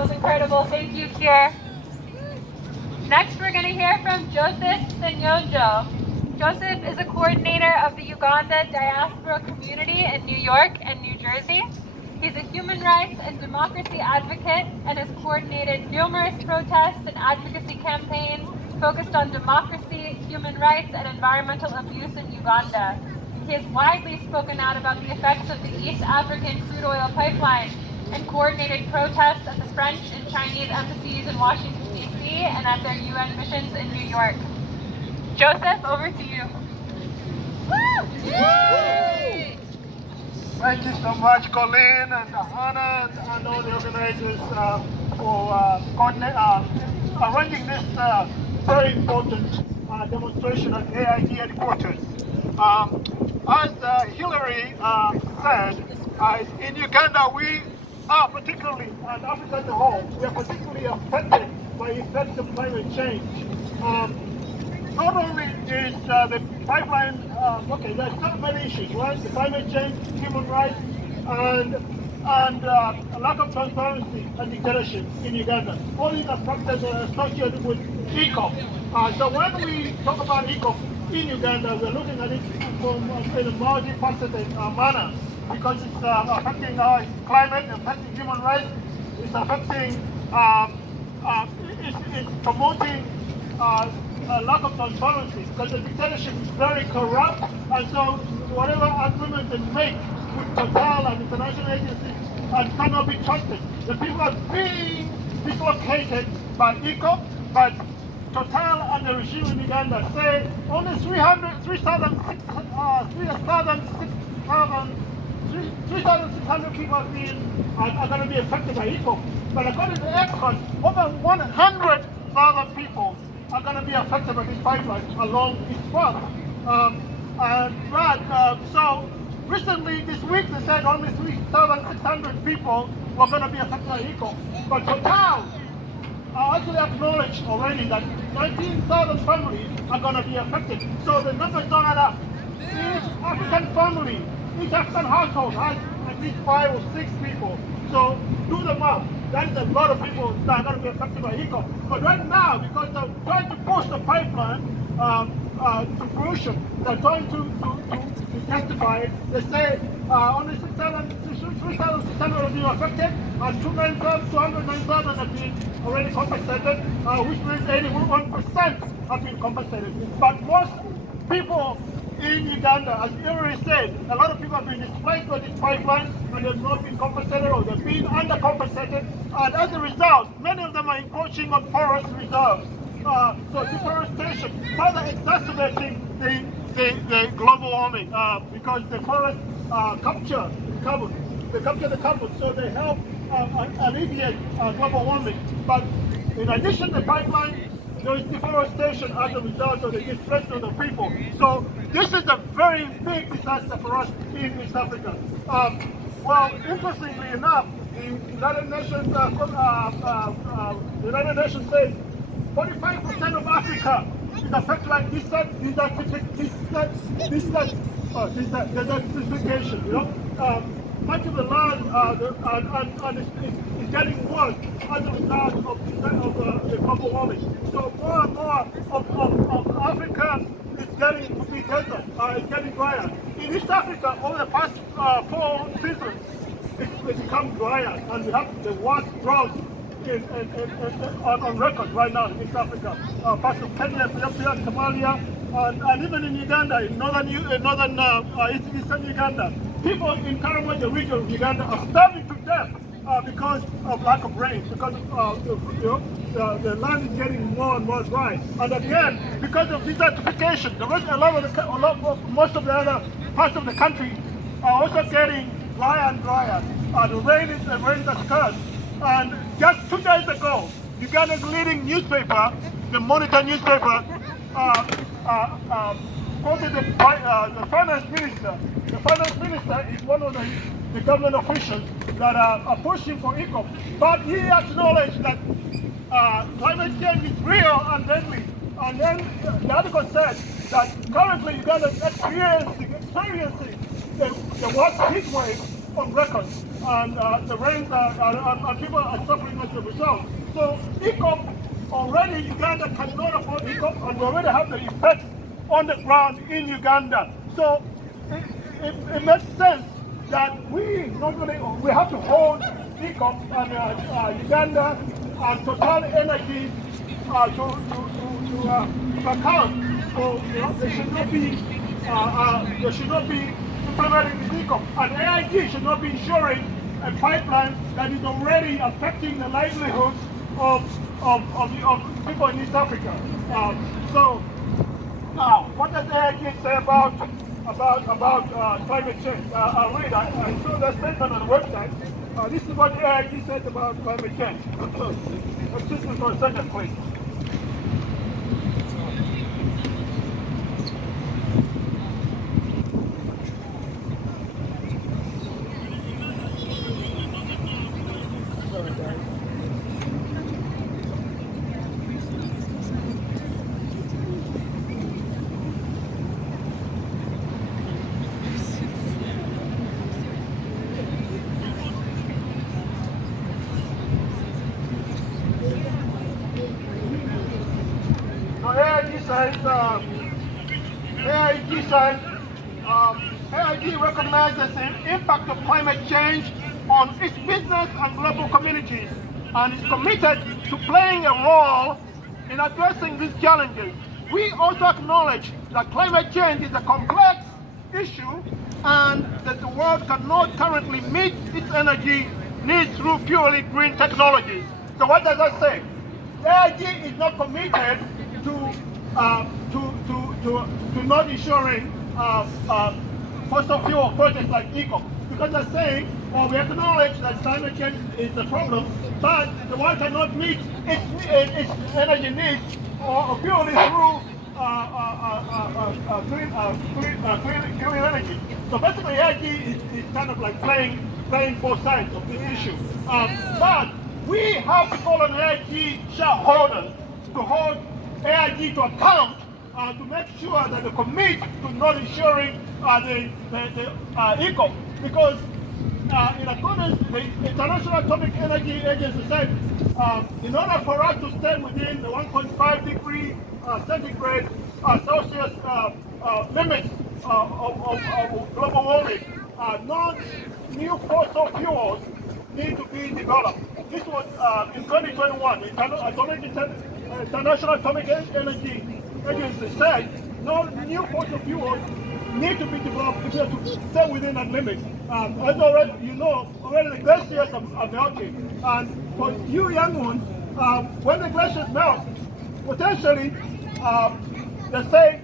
That was incredible. Thank you, Kier. Next, we're going to hear from Joseph Senyonjo. Joseph is a coordinator of the Uganda diaspora community in New York and New Jersey. He's a human rights and democracy advocate and has coordinated numerous protests and advocacy campaigns focused on democracy, human rights, and environmental abuse in Uganda. He has widely spoken out about the effects of the East African crude oil pipeline and coordinated protests at the French and Chinese embassies in Washington, D.C. and at their UN missions in New York. Joseph, over to you. Woo! Yay! Thank you so much, Colleen, and Hannah, and all the organizers for arranging this very important demonstration at AIT headquarters. As Hillary said, in Uganda we are particularly, and Africa as a whole, we are particularly affected by the effects of climate change. Not only is the pipeline, there are so many issues, right? The climate change, human rights, and a lack of transparency and dictatorship in Uganda. All these are factors associated with EACOP. So when we talk about EACOP in Uganda, we're looking at it from in a multifaceted manner, because it's affecting climate, affecting human rights, it's affecting, it's promoting a lack of transparency, because the dictatorship is very corrupt, and so whatever agreement they make with Total and international agencies cannot be trusted. The people are being dislocated by EACOP, but Total and the regime in Uganda say only 3,600 people are going to be affected by EACOP. But according to experts, over 100,000 people are going to be affected by this pipeline along its path. So recently, this week, they said only 3,600 people were going to be affected by EACOP. But Total actually acknowledged already that 19,000 families are going to be affected. So the numbers don't add up. Each African family, each African household has at least 5 or 6 people. So do the math. That is a lot of people that are going to be affected by EACOP. But right now, because they're trying to push the pipeline to fruition, they're trying to testify it. They say only 3,600 have been affected, and 209,000 have been already compensated, which means 81% have been compensated. But most people in Uganda, as Hillary said, a lot of people have been displaced by this pipeline and they've not been compensated, or they've been undercompensated, and as a result, many of them are encroaching on forest reserves. So deforestation, further exacerbating the global warming, because the forests capture carbon. They capture the carbon, so they help alleviate global warming. But in addition to the pipeline, there is deforestation as a result of the displacement of people. So this is a very big disaster for us in East Africa. Well, interestingly enough, the United Nations says 45% of Africa is affected by desertification. You know, much of the land is getting worse as a result of the global warming. So more and more of Africa is getting to be desert, it's getting drier. In East Africa, over the past 4 seasons, it's become drier, and we have the worst drought on record right now in East Africa. Parts of Kenya, Ethiopia, Somalia, and even in Uganda, in northern eastern Uganda. People in Karamoja region of Uganda are starving to death because of lack of rain, because the land is getting more and more dry. And again, because of desertification, most of the other parts of the country are also getting drier and drier. The rain is scarce. And just 2 days ago, Uganda's leading newspaper, the Monitor newspaper, quoted the finance minister. The finance minister is one of the government officials that are pushing for EACOP. But he acknowledged that climate change is real and deadly. And then the article said that currently Uganda is experiencing the worst heat wave on record. and the rains and people are suffering as a result. So ECOP already, Uganda cannot afford ECOP, and we already have the effects on the ground in Uganda. So it makes sense that we have to hold ECOP and Uganda and Total Energy to account. So they should not be implementing this ECOP, and AIG should not be ensuring a pipeline that is already affecting the livelihoods of people in East Africa. So now, what does AIG say about climate change? I'll read. I saw that statement on the website. This is what AIG says about climate change. Excuse me for a second, please. AIG recognizes the impact of climate change on its business and global communities, and is committed to playing a role in addressing these challenges. We also acknowledge that climate change is a complex issue and that the world cannot currently meet its energy needs through purely green technologies. So what does that say? AIG is not committed to not ensuring fossil fuel projects like ECOP, because they're saying, well, we acknowledge that climate change is a problem, but the world cannot meet its energy needs or purely through clean energy. So basically, AIG is kind of like playing both sides of the issue. But we have to call on AIG shareholders to hold AIG to account, to make sure that they commit to not ensuring the ECOP, because in accordance, the International Atomic Energy Agency said, in order for us to stay within the 1.5 degree centigrade Celsius limits of global warming, new fossil fuels need to be developed. This was in 2021. International Atomic Energy Agency said no new fossil fuels need to be developed to stay within that limit. As already the glaciers are melting, and for you young ones, when the glaciers melt, potentially they say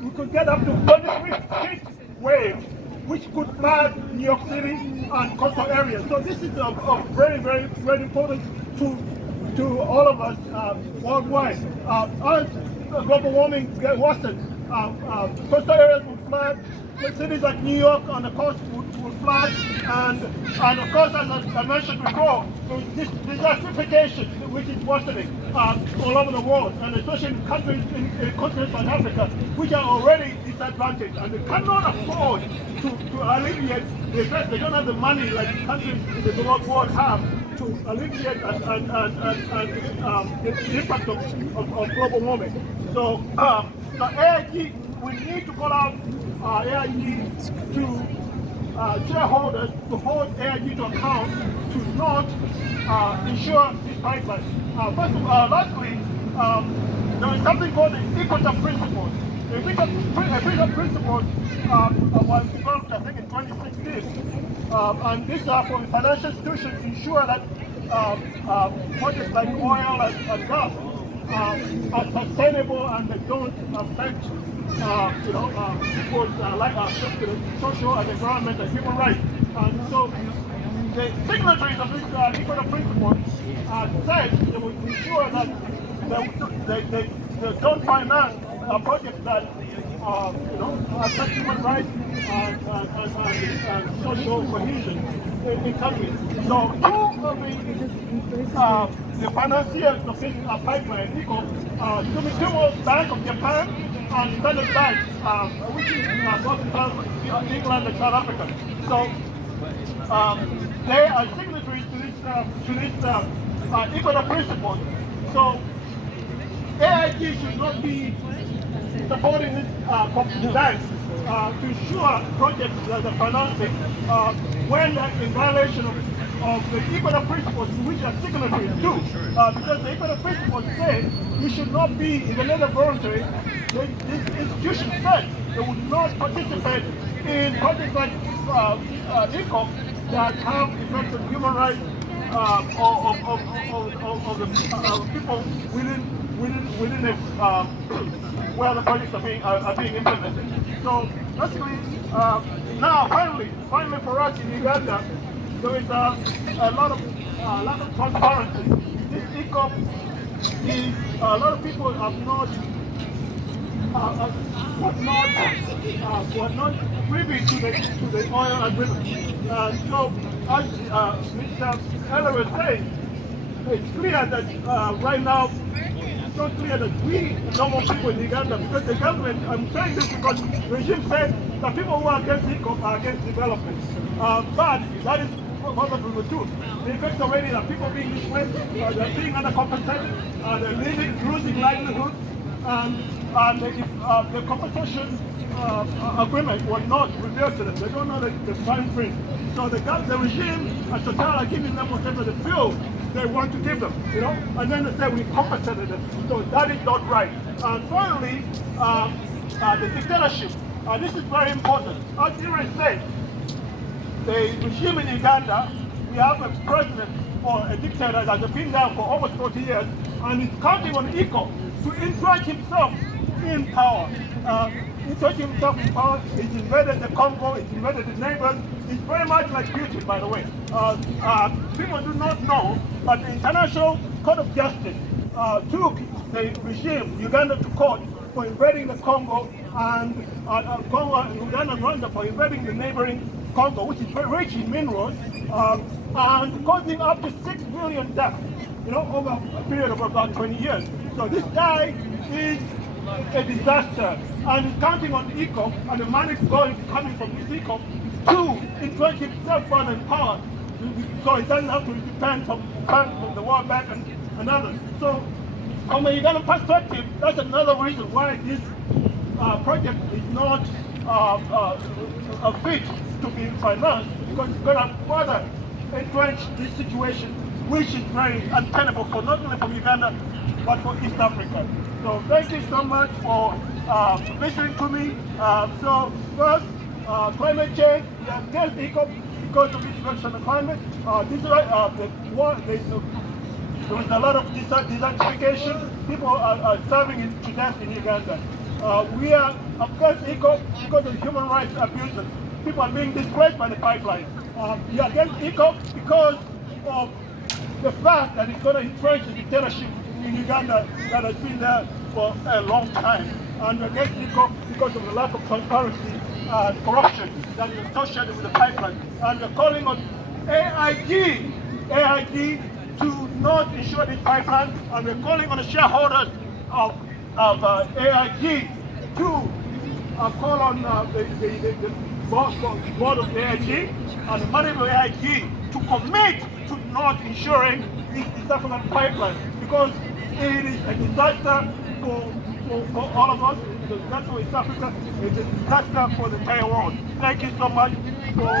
we could get up to 23 feet waves, which could flood New York City and coastal areas. So this is very, very, very important to all of us worldwide. As global warming worsens, coastal areas will flood, cities like New York on the coast will flood, and of course, as I mentioned before, this desertification, which is worsening all over the world, and especially in countries in continents like Africa, which are already disadvantaged, and they cannot afford to alleviate the effect. They don't have the money like countries in the developed world have to alleviate the impact of global warming. So, AIG, we need to call out AIG to shareholders to hold AIG to account to not insure this pipeline. Lastly, there is something called the Equator Principles. The Equator Principles was developed, I think, in 2016, and these are for financial institutions to ensure that projects like oil and gas are sustainable and they don't affect people's social and environmental and human rights. And so the signatories of this Equator Principles said they will ensure that they don't finance projects that affect human rights and social cohesion in countries. So two of the financiers of this pipeline, Sumitomo Bank of Japan and Standard Bank, which is both England and South Africa. So they are signatories to this Equator Principles. So AIG should not be supporting this banks to ensure projects that are financing when they're in violation of the Equator Principles, which are signatories to. Because the Equator Principles say you should not be in the letter voluntary. This institution said they would not participate in projects like ECOP that have effects on human rights of the people within it, where the projects are being implemented. So basically, now finally for us in Uganda, there is a lot of transparency. This ECOP is a lot of people have not was not privy to the oil agreement. So as Mr. Eller was saying, it's clear that right now it's not clear that we normal people in Uganda, because the government, I'm saying this because the regime said that people who are against ECOP are against development. But that is part of the truth. The effect already that people being displaced, they're being undercompensated, they're losing livelihood, and if the compensation agreement was not revealed to them, they don't know the time frame. So the regime and Total are giving them whatever they feel they want to give them, and then they say we compensated them. So that is not right. And finally, the dictatorship. This is very important. As Irene said, the regime in Uganda, we have a president or a dictator that has been there for almost 40 years, and is counting on ECOP to entrench himself in power. Entrenching himself in power, he's invaded the Congo, he's invaded the neighbors. It's very much like Putin, by the way. People do not know, but the International Court of Justice took the regime, Uganda, to court for invading the Congo, and Uganda and Rwanda for invading the neighboring Congo, which is very rich in minerals, and causing up to 6 million deaths, over a period of about 20 years. So this guy is a disaster, and he's counting on ECOP, and the money is coming from this ECOP to entrench himself further in power, so he doesn't have to depend from the World Bank and others. So from a Ugandan perspective, that's another reason why this project is not fit to be financed, because it's going to further entrench this situation, which is very untenable for not only from Uganda, but for East Africa. So thank you so much for listening to me. So first, climate change, we are against ECOP because of its effects on the climate. There was a lot of desertification. People are starving to death in Uganda. We are against ECOP because of human rights abuses. People are being displaced by the pipeline. We are against ECOP because of the fact that it's going to entrench the dictatorship in Uganda that has been there for a long time. And we're against ECOP because of the lack of transparency and corruption that is associated with the pipeline. And we're calling on AIG to not insure this pipeline, and we're calling on the shareholders of AIG to call on the board of AIG and the management of AIG to commit to not insuring this African pipeline, because it is a disaster for all of us. It's a disaster for East Africa. It's a disaster for the entire world. Thank you so much for your